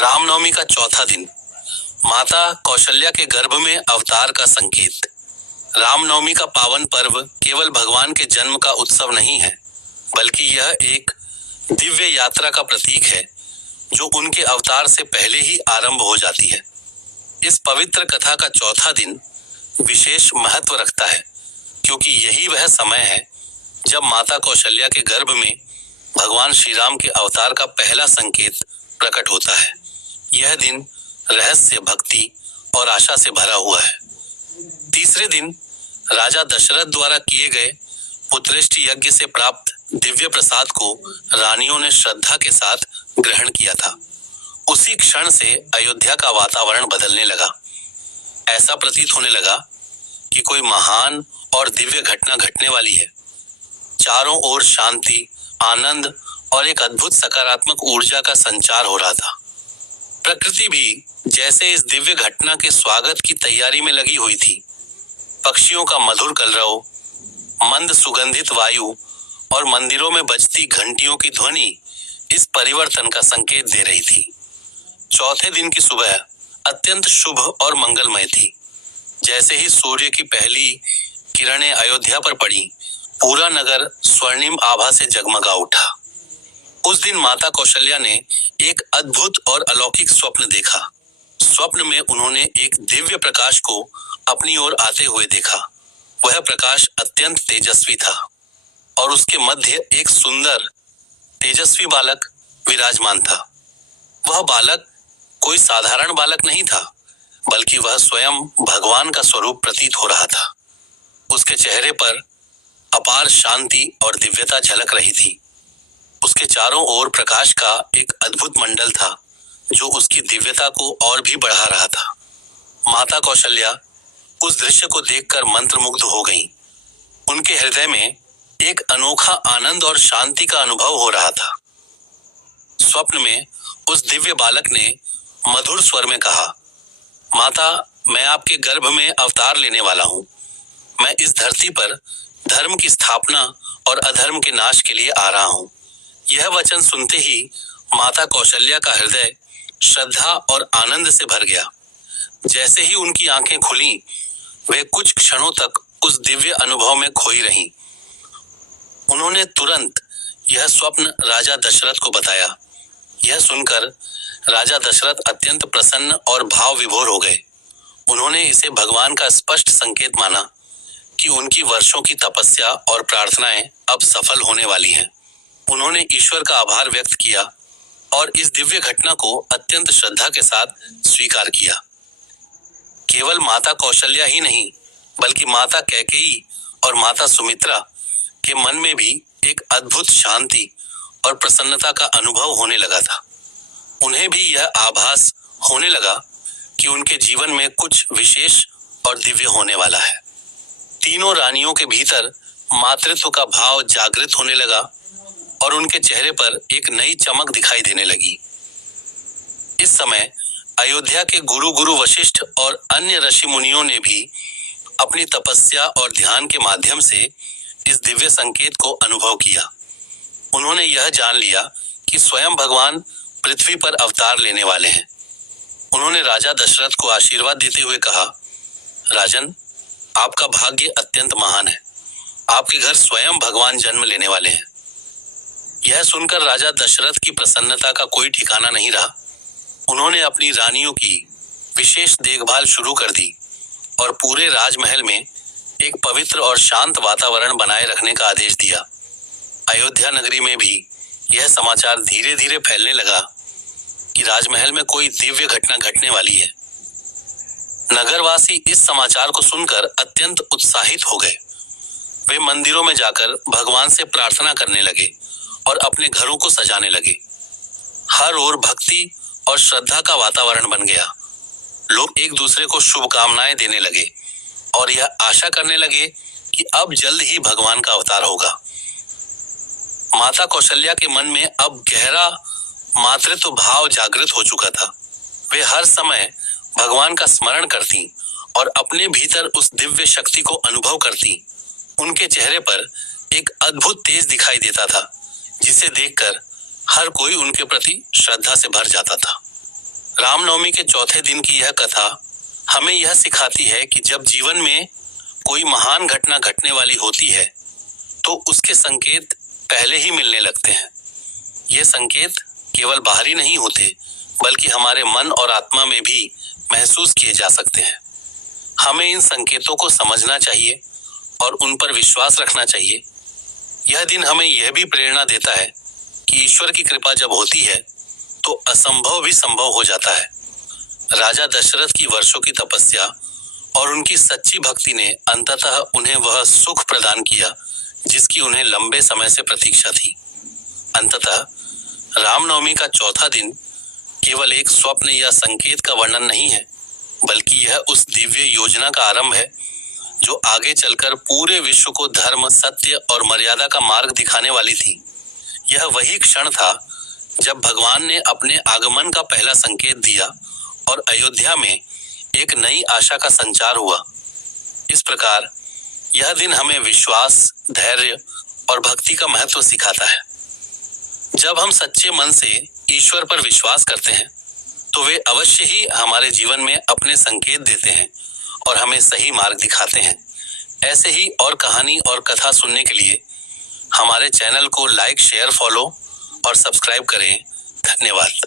रामनवमी का चौथा दिन, माता कौशल्या के गर्भ में अवतार का संकेत। रामनवमी का पावन पर्व केवल भगवान के जन्म का उत्सव नहीं है, बल्कि यह एक दिव्य यात्रा का प्रतीक है जो उनके अवतार से पहले ही आरंभ हो जाती है। इस पवित्र कथा का चौथा दिन विशेष महत्व रखता है, क्योंकि यही वह समय है जब माता कौशल्या के गर्भ में भगवान श्री राम के अवतार का पहला संकेत प्रकट होता है। यह दिन रहस्य, भक्ति और आशा से भरा हुआ है। तीसरे दिन राजा दशरथ द्वारा किए गए पुत्रेष्टि यज्ञ से प्राप्त दिव्य प्रसाद को रानियों ने श्रद्धा के साथ ग्रहण किया था। उसी क्षण से अयोध्या का वातावरण बदलने लगा। ऐसा प्रतीत होने लगा कि कोई महान और दिव्य घटना घटने वाली है। चारों ओर शांति, आनंद और एक अद्भुत सकारात्मक ऊर्जा का संचार हो रहा था। प्रकृति भी जैसे इस दिव्य घटना के स्वागत की तैयारी में लगी हुई थी। पक्षियों का मधुर कलरव, मंद सुगंधित वायु और मंदिरों में बजती घंटियों की ध्वनि इस परिवर्तन का संकेत दे रही थी। चौथे दिन की सुबह अत्यंत शुभ और मंगलमय थी। जैसे ही सूर्य की पहली किरणें अयोध्या पर पड़ी, पूरा नगर स्वर्णिम आभा से जगमगा उठा। उस दिन माता कौशल्या ने एक अद्भुत और अलौकिक स्वप्न देखा। स्वप्न में उन्होंने एक दिव्य प्रकाश को अपनी ओर आते हुए देखा। वह प्रकाश अत्यंत तेजस्वी था और उसके मध्य एक सुंदर तेजस्वी बालक विराजमान था। वह बालक कोई साधारण बालक नहीं था, बल्कि वह स्वयं भगवान का स्वरूप प्रतीत हो रहा था। उसके चेहरे पर अपार शांति और दिव्यता झलक रही थी। उसके चारों ओर प्रकाश का एक अद्भुत मंडल था जो उसकी दिव्यता को और भी बढ़ा रहा था। माता कौशल्या उस दृश्य को देखकर मंत्रमुग्ध हो गईं। उनके हृदय में एक अनोखा आनंद और शांति का अनुभव हो रहा था। स्वप्न में उस दिव्य बालक ने मधुर स्वर में कहा, माता, मैं आपके गर्भ में अवतार लेने वाला हूँ। मैं इस धरती पर धर्म की स्थापना और अधर्म के नाश के लिए आ रहा हूँ। यह वचन सुनते ही माता कौशल्या का हृदय श्रद्धा और आनंद से भर गया। जैसे ही उनकी आंखें खुलीं, वे कुछ क्षणों तक उस दिव्य अनुभव में खोई रहीं। उन्होंने तुरंत यह स्वप्न राजा दशरथ को बताया। यह सुनकर राजा दशरथ अत्यंत प्रसन्न और भाव विभोर हो गए। उन्होंने इसे भगवान का स्पष्ट संकेत माना कि उनकी वर्षों की तपस्या और प्रार्थनाएं अब सफल होने वाली हैं। उन्होंने ईश्वर का आभार व्यक्त किया और इस दिव्य घटना को अत्यंत श्रद्धा के साथ स्वीकार किया। केवल माता कौशल्या ही नहीं, बल्कि माता कैकेयी और माता सुमित्रा के मन में भी एक अद्भुत शांति और प्रसन्नता का अनुभव होने लगा था। उन्हें भी यह आभास होने लगा कि उनके जीवन में कुछ विशेष और दिव्य होने वाला है। तीनों रानियों के भीतर मातृत्व का भाव जागृत होने लगा और उनके चेहरे पर एक नई चमक दिखाई देने लगी। इस समय अयोध्या के गुरु वशिष्ठ और अन्य ऋषि मुनियों ने भी अपनी तपस्या और ध्यान के माध्यम से इस दिव्य संकेत को अनुभव किया। उन्होंने यह जान लिया कि स्वयं भगवान पृथ्वी पर अवतार लेने वाले हैं। उन्होंने राजा दशरथ को आशीर्वाद देते हुए कहा, राजन, आपका भाग्य अत्यंत महान है। आपके घर स्वयं भगवान जन्म लेने वाले हैं। यह सुनकर राजा दशरथ की प्रसन्नता का कोई ठिकाना नहीं रहा। उन्होंने अपनी रानियों की विशेष देखभाल शुरू कर दी और पूरे राजमहल में एक पवित्र और शांत वातावरण बनाए रखने का आदेश दिया। अयोध्या नगरी में भी यह समाचार धीरे धीरे फैलने लगा कि राजमहल में कोई दिव्य घटना घटने वाली है। नगरवासी इस समाचार को सुनकर अत्यंत उत्साहित हो गए। वे मंदिरों में जाकर भगवान से प्रार्थना करने लगे और अपने घरों को सजाने लगे। हर ओर भक्ति और श्रद्धा का वातावरण बन गया। लोग एक दूसरे को शुभकामनाएं देने लगे और यह आशा करने लगे कि अब जल्द ही भगवान का अवतार होगा। माता कौशल्या के मन में अब गहरा मातृत्व भाव जागृत हो चुका था। वे हर समय भगवान का स्मरण करती और अपने भीतर उस दिव्य शक्ति को अनुभव करती। उनके चेहरे पर एक अद्भुत तेज दिखाई देता था, जिसे देखकर हर कोई उनके प्रति श्रद्धा से भर जाता था। रामनवमी के चौथे दिन की यह कथा हमें यह सिखाती है कि जब जीवन में कोई महान घटना घटने वाली होती है तो उसके संकेत पहले ही मिलने लगते हैं। ये संकेत केवल बाहरी नहीं होते बल्कि हमारे मन और आत्मा में भी महसूस किए जा सकते हैं। हमें इन संकेतों को समझना चाहिए और उन पर विश्वास रखना चाहिए। यह दिन हमें यह भी प्रेरणा देता है कि ईश्वर की कृपा जब होती है तो असंभव भी संभव हो जाता है। राजा दशरथ की वर्षों की तपस्या और उनकी सच्ची भक्ति ने अंततः उन्हें वह सुख प्रदान किया जिसकी उन्हें लंबे समय से प्रतीक्षा थी। अंततः रामनवमी का चौथा दिन केवल एक स्वप्न या संकेत का वर्णन नहीं है, बल्कि यह उस दिव्य योजना का आरंभ है जो आगे चलकर पूरे विश्व को धर्म, सत्य और मर्यादा का मार्ग दिखाने वाली थी। यह वही क्षण था जब भगवान ने अपने आगमन का पहला संकेत दिया और अयोध्या में एक नई आशा का संचार हुआ। इस प्रकार यह दिन हमें विश्वास, धैर्य और भक्ति का महत्व सिखाता है। जब हम सच्चे मन से ईश्वर पर विश्वास करते हैं तो वे अवश्य ही हमारे जीवन में अपने संकेत देते हैं और हमें सही मार्ग दिखाते हैं। ऐसे ही और कहानी और कथा सुनने के लिए हमारे चैनल को लाइक, शेयर, फॉलो और सब्सक्राइब करें। धन्यवाद।